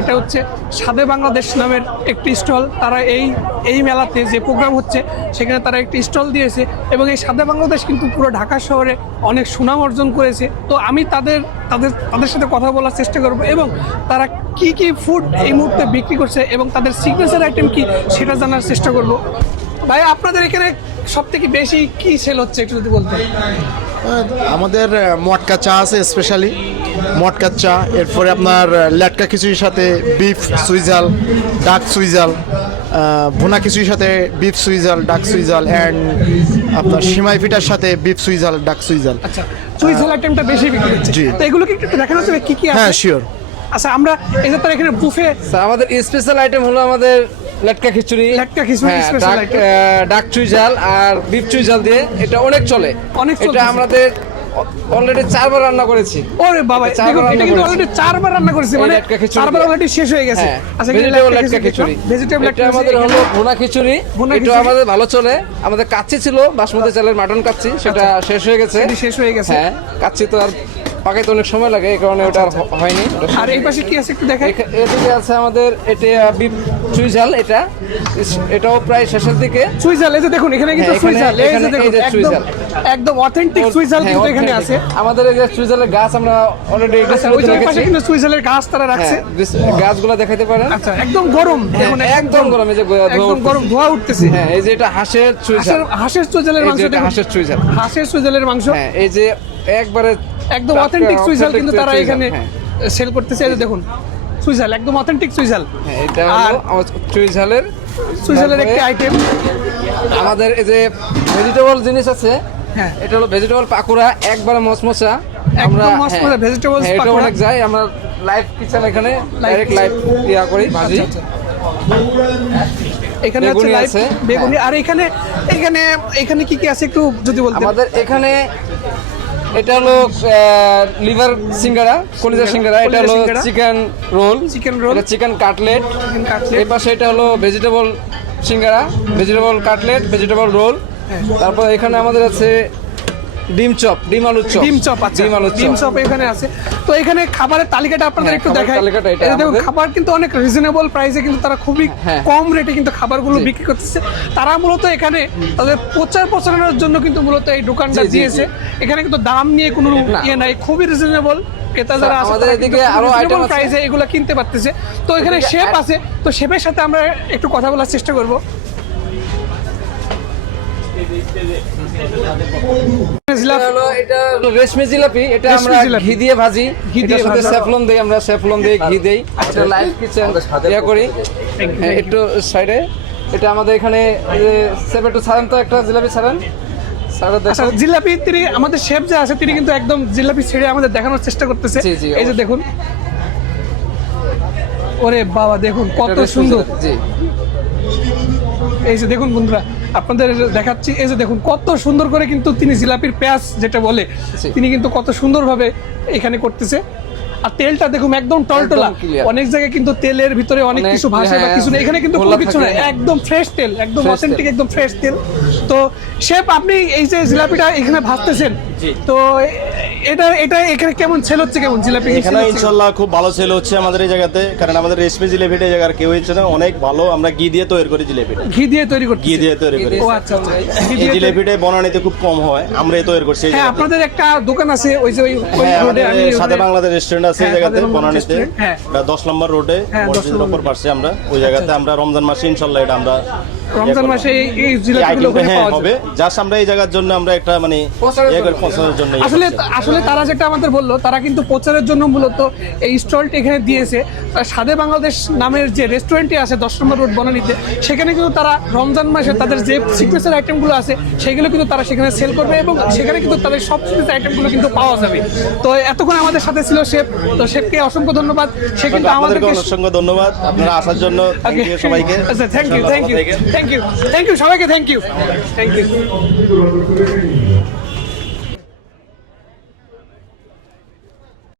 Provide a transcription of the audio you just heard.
এটা হচ্ছে স্বাদে বাংলাদেশ নামের একটি স্টল। তারা এই মেলাতে যে প্রোগ্রাম হচ্ছে সেখানে তারা একটি স্টল দিয়েছে এবং এই স্বাদে বাংলাদেশ কিন্তু পুরো ঢাকা শহরে অনেক সুনাম অর্জন করেছে। তো আমি তাদের সাথে কথা বলার চেষ্টা করব এবং তারা কি কি ফুড এই মুহূর্তে বিক্রি করছে এবং তাদের সিগনেচার আইটেম কি সেটা জানার চেষ্টা করব। ভাই, আপনাদের এখানে সব থেকে বেশি কি সেল হচ্ছে একটু যদি বলতেন। আমাদের মটকা চা আছে, স্পেশালি মটকা চা। এরপরে আপনার লেটকা খিচুড়ির সাথে বিফ সুইজাল, ডাক সুইজাল, ভুনা খিচুড়ির সাথে বিফ সুইজাল, ডাক সুইজাল, অ্যান্ড আপনার সিমাই পিঠার সাথে বিফ সুইজাল, ডাক সুইজাল। আচ্ছা, সুইজাল আইটেমটা বেশি বিক্রি হচ্ছে। জি। তো এগুলো কি একটু দেখানো যাবে কি কি আছে? হ্যাঁ, শিওর। আচ্ছা, আমরা এই যে তার এখানে বুফে আমাদের স্পেশাল আইটেম হলো আমাদের লেটকা খিচুড়ি, স্পেশাল আইটেম, ডাক চুইজাল আর বিফ চুইজাল দিয়ে এটা অনেক চলে। এটা আমাদের অলরেডি 4 বার রান্না করেছি। ওরে বাবা, দেখুন এটা কিন্তু অলরেডি 4 বার রান্না করেছি, মানে 4 বার অলরেডি শেষ হয়ে গেছে। আচ্ছা, ভেজিটেবল লেটকা খিচুড়ি, এটা আমাদের হলো ভুনা খিচুড়ি। এটা আমাদের ভালো চলে। আমাদের কাচ্চি ছিল বাসমতি চালের মাটন কাচ্চি, সেটা শেষ হয়ে গেছে। হ্যাঁ, কাচ্চি তো আর পাকাইতে অনেক সময় লাগে, এই কারণে ওটা হয়নি। আর এই পাশে কি আছে একটু দেখাই। এদিকে আছে আমাদের এটা বিফ চুইজাল, এটাও প্রায় শেষের দিকে। চুইজাল, এই যে দেখুন এখানে কিন্তু চুইজাল, এই যে দেখুন একদম অথেন্টিক চুইজাল কিন্তু এখানে আছে। আমাদের এই যে চুইজালের গাছ আমরা অলরেডি ওই পাশে কিন্তু চুইজালের গাছ তারা রাখছে। গাছগুলো দেখাইতে পারেন। আচ্ছা, একদম গরম, দেখুন একদম গরম, এই যে একদম গরম ধোয়া উঠতেছে। হ্যাঁ, এই যে এটা হাঁসের চুইজাল, হাঁসের চুইজালের মাংস, হাঁসের চুইজালের মাংস। হ্যাঁ, এই যে একবারে একদম অথেন্টিক চুইজাল কিন্তু তারা এখানে সেল করতেছে। এই যে দেখুন চুইজাল, একদম অথেন্টিক চুইজাল। হ্যাঁ, এটা হলো চুইজালের একটি আইটেম। আমাদের এই যে ভেজিটেবল জিনিস আছে, হ্যাঁ, এটা হলো ভেজিটেবল পাকুড়া, একবারে মচমচা। আমরা ভেজিটেবল এটা অনেক যাই, আমরা লাইভ কিচেন এখানে ডাইরেক্ট লাইভ ইয়া করি, ভাজি। এখানে আছে বেগুনি। আর এখানে এখানে এখানে কি কি আছে একটু যদি বলতেন। আমাদের এখানে এটা হলো লিভার সিঙ্গারা, কলিজা সিঙ্গারা। এটা হলো চিকেন রোল, এটা চিকেন কাটলেট। এই পাশে এটা হলো ভেজিটেবল সিঙ্গারা, ভেজিটেবল কাটলেট, ভেজিটেবল রোল। তারপর এখানে আমাদের আছে ডিম চপ, ডিম আলুর চপ। ডিম চপ এখানে আছে। তো এখানে খাবারের তালিকাটা আপনাদের একটু দেখাই। দেখুন খাবার কিন্তু অনেক রিজনেবল প্রাইসে কিন্তু তারা খুবই কম রেটে কিন্তু খাবারগুলো বিক্রি করতেছে। তারা মূলত এখানে তাদের প্রচারের জন্য কিন্তু মূলত এই দোকানটা দিয়েছে। এখানে কিন্তু দাম নিয়ে কোনো ইয়ে নাই, খুবই রিজনেবল। ক্রেতা যারা আছে আমাদের এদিকে আরো আইটেম প্রাইসে এগুলো কিনতে পারতেছে। তো এখানে শেফ আছে, তো শেফের সাথে আমরা একটু কথা বলার চেষ্টা করব। রেশমি জিলাপি, এটা আমরা ঘি দিয়ে ভাজি, স্যাফলন দেই, আমরা স্যাফলন দিয়ে ঘি দেই। এটা লাইভ কিচেন ইয়া করি একটু সাইডে। এটা আমাদের এখানে একটু ছাড়েন তো, একটা জিলাপি ছাড়েন। জিলাপি তিনি আমাদের শেফ যে আছে তিনি কিন্তু একদম জিলাপি ছেড়ে আমাদের দেখানোর চেষ্টা করতেছে। এই যে দেখুন, ওরে বাবা দেখুন কত সুন্দর। এই যে দেখুন বন্ধুরা, আপনাদের দেখাচ্ছি। এই যে দেখুন কত সুন্দর করে কিন্তু তিনি জিলাপির পেঁয়াজ যেটা বলে তিনি কিন্তু কত সুন্দরভাবে এখানে করতেছে। আর তেলটা দেখুন একদম টলটলা। অনেক জায়গায় কিন্তু তেলের ভিতরে অনেক কিছু ভাসে বা কিছু নেই, এখানে কিন্তু কোনো কিছু নেই, একদম ফ্রেশ তেল, একদম অথেন্টিক, একদম ফ্রেশ তেল। তো শেফ, আপনি এই যে জিলাপিটা এখানে ভাজতেছেন, তো এটা এখানে কেমন সেল হচ্ছে, কেমন জিলাপি? এখানে ইনশাআল্লাহ খুব ভালো সেল হচ্ছে আমাদের এই জায়গাতে, কারণ আমাদের রেশমি জিলাপিটা এই জায়গার কেউ হচ্ছে না, অনেক ভালো। আমরা ঘি দিয়ে তৈরি করি জিলাপিটা, ঘি দিয়ে তৈরি করি। ও আচ্ছা, এই জিলাপিটা বনানীতে খুব কম হয়, আমরাই তৈরি করছি। হ্যাঁ, আপনাদের একটা দোকান আছে ওই যে ওই রোডে, সাদে বাংলাদেশ রেস্টুরেন্ট আছে এই জায়গাতে বনানীতে, 10 নম্বর রোডে মসজিদের উপর পাশে। আমরা ওই জায়গাতে আমরা রমজান মাসে ইনশাআল্লাহ এটা আমরা রমজান মাসে এই জিলাপিগুলো হবে। জাস্ট আমরা এই জায়গার জন্য আমরা একটা মানে প্রচারের জন্য আসলে তারা যেটা আমাদের বললো, তারা কিন্তু প্রচারের জন্য মূলত এই স্টলটি এখানে দিয়েছে। স্বাদে বাংলাদেশ নামের যে রেস্টুরেন্টটি আছে 10 নম্বর রোড বনানীতে, সেখানে কিন্তু তারা রমজান মাসে তাদের যে সিগনেচার আইটেমগুলো আছে সেগুলো কিন্তু তারা সেখানে সেল করবে এবং সেখানে কিন্তু তাদের সব সিগনেচার আইটেমগুলো কিন্তু পাওয়া যাবে। তো এতক্ষণ আমাদের সাথে ছিল শেফ, তো শেফকে অসংখ্য ধন্যবাদ। সে কিন্তু আমাদেরকে অসংখ্য ধন্যবাদ আপনারা আসার জন্য। সবাইকে থ্যাংক ইউ সবাইকে, থ্যাংক ইউ।